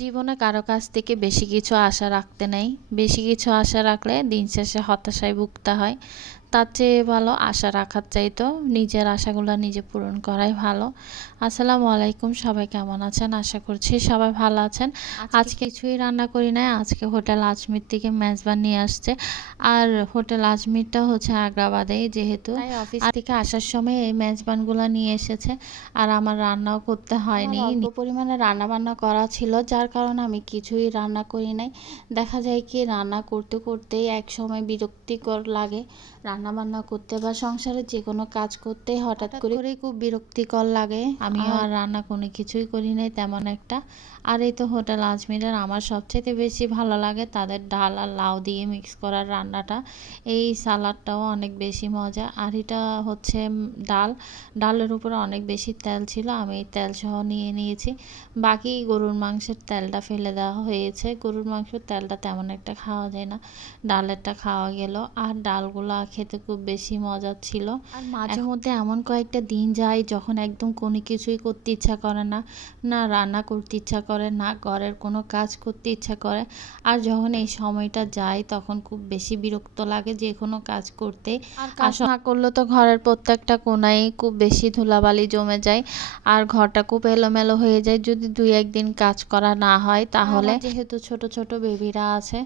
জীবনে কারো কাছ থেকে বেশি কিছু আশা রাখতে নেই। বেশি কিছু আশা রাখলে দিন শেষে হতাশায় ভুগতে হয়। তার চেয়ে ভালো আশা রাখার চাইতো নিজের আশাগুলো নিজে পূরণ করাই ভালো। আসসালামু আলাইকুম, সবাই কেমন আছেন? আশা করছি সবাই ভালো আছেন। আজকে কিছুই রান্না করি নাই। আজকে হোটেল আজমির থেকে মেজবান নিয়ে আসছে। আর হোটেল আজমিরটা হচ্ছে আগ্রাবাদেই, যেহেতু তাই অফিস থেকে আসার সময় এই মেজবানগুলো নিয়ে এসেছে। আর আমার রান্নাও করতে হয়নি, অল্প পরিমাণে রান্না বান্না করা ছিল, যার কারণে আমি কিছুই রান্না করি নাই। দেখা যায় কি রান্না করতে করতেই এক সময় বিরক্তিকর লাগে। রান্না বান্না করতে বা সংসারে যে কোনো কাজ করতে হঠাৎ করে খুব বিরক্তিকর লাগে। আমিও আর রান্না কোনো কিছুই করি নাই তেমন একটা। আর এই তো হোটেল আজমিরের আমার সবচেয়ে বেশি ভালো লাগে তাদের ডাল আর লাউ দিয়ে মিক্স করার রান্নাটা। এই সালাডটাও অনেক বেশি মজা। আর এটা হচ্ছে ডালের উপরে অনেক বেশি তেল ছিল, আমি এই তেল সহ নিয়ে নিয়েছি। বাকি গরুর মাংসের তেলটা ফেলে দেওয়া হয়েছে। গরুর মাংসের তেলটা তেমন একটা খাওয়া যায় না, ডালেরটা খাওয়া গেল। আর ডালগুলো খেতে খুব বেশি মজা ছিল। আর মাঝে মধ্যে এমন কয়েকটা দিন যায় যখন একদম কোনো কিছুই করতে ইচ্ছা করে না, না রান্না করতে ইচ্ছা করে, না ঘরের কোনো কাজ করতে ইচ্ছা করে। আর যখন এই সময়টা যায় তখন খুব বেশি বিরক্ত লাগে যে কোনো কাজ করতে। আর কাজ না করলে তো ঘরের প্রত্যেকটা কোনায় খুব বেশি ধুলাবালি জমে যায়, আর ঘরটা খুব এলোমেলো হয়ে যায় যদি দুই একদিন কাজ করা না হয় তাহলে। যেহেতু ছোট ছোট বেবিরা আছে,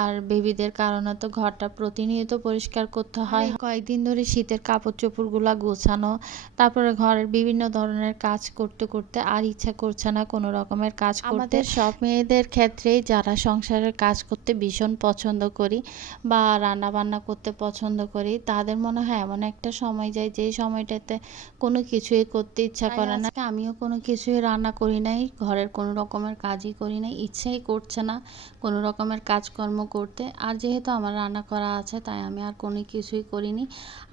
আর বেবিদের কারণে তো ঘরটা প্রতিনিয়ত পরিষ্কার করতে হয়। কয়েকদিন ধরে শীতের কাপড় চোপড়গুলা গোছানো, তারপরে ঘরের বিভিন্ন ধরনের কাজ করতে করতে আর ইচ্ছা করছে না কোনো রকমের কাজ করতে। আমাদের সব মেয়েদের ক্ষেত্রেই যারা সংসারের কাজ করতে ভীষণ পছন্দ করি বা রান্না বান্না করতে পছন্দ করি, তাদের মনে হয় এমন একটা সময় যায় যে সময়টাতে কোনো কিছুই করতে ইচ্ছা করে না। আমিও কোনো কিছুই রান্না করি নাই, ঘরের কোনো রকমের কাজই করি নাই, ইচ্ছাই করছে না কোনো রকমের কাজকর্ম করতে। আর যেহেতু আমার রান্না করা আছে তাই আমি আর কোনো কিছুই করিনি।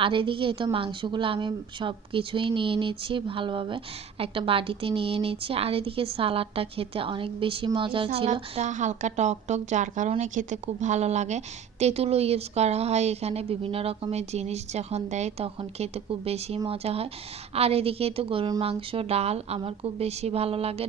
আর এদিকে এই তো মাংসগুলো আমি সব কিছুই নিয়ে নিচ্ছি ভালোভাবে, একটা বাটিতে নিয়ে নিচ্ছি। আর এদিকে সালাডটা খেতে অনেক বেশি মজার ছিল। সালাডটা হালকা টক টক, যার কারণে খেতে খুব ভালো লাগে। তেঁতুলও ইউজ করা হয় এখানে, বিভিন্ন রকমের জিনিস যখন দেয় তখন খেতে খুব বেশি মজা হয়। আর এদিকে তো গরুর মাংস, ডাল আমার খুব বেশি ভালো লাগে।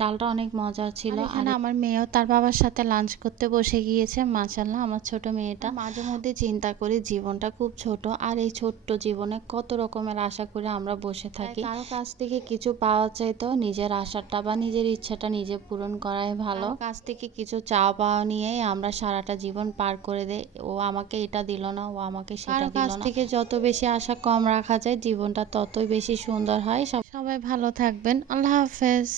ডালটা অনেক মজা ছিল। আর আমার মেয়েও তার বাবার সাথে লাঞ্চ করতে বসে গিয়েছে। মাশাআল্লাহ, আমার ছোট মেয়েটা। মাঝে মধ্যে চিন্তা করি জীবনটা খুব ছোট, আর এই ছোট্ট জীবনে কত রকমের আশা করে আমরা বসে থাকি। কারো কাছ থেকে কিছু পাওয়া চাইতো নিজের আশাটা বা নিজের ইচ্ছাটা নিজে পূরণ করাই ভালো। কাছ থেকে কিছু চাওয়া পাওয়া নিয়েই আমরা সারাটা জীবন পার করে দেই। ও আমাকে এটা দিল না, ও আমাকে সেটা দিল না। কাছ থেকে যত বেশি আশা কম রাখা যায় জীবনটা ততই বেশি সুন্দর হয়। সবাই ভালো থাকবেন। আল্লাহ হাফেজ।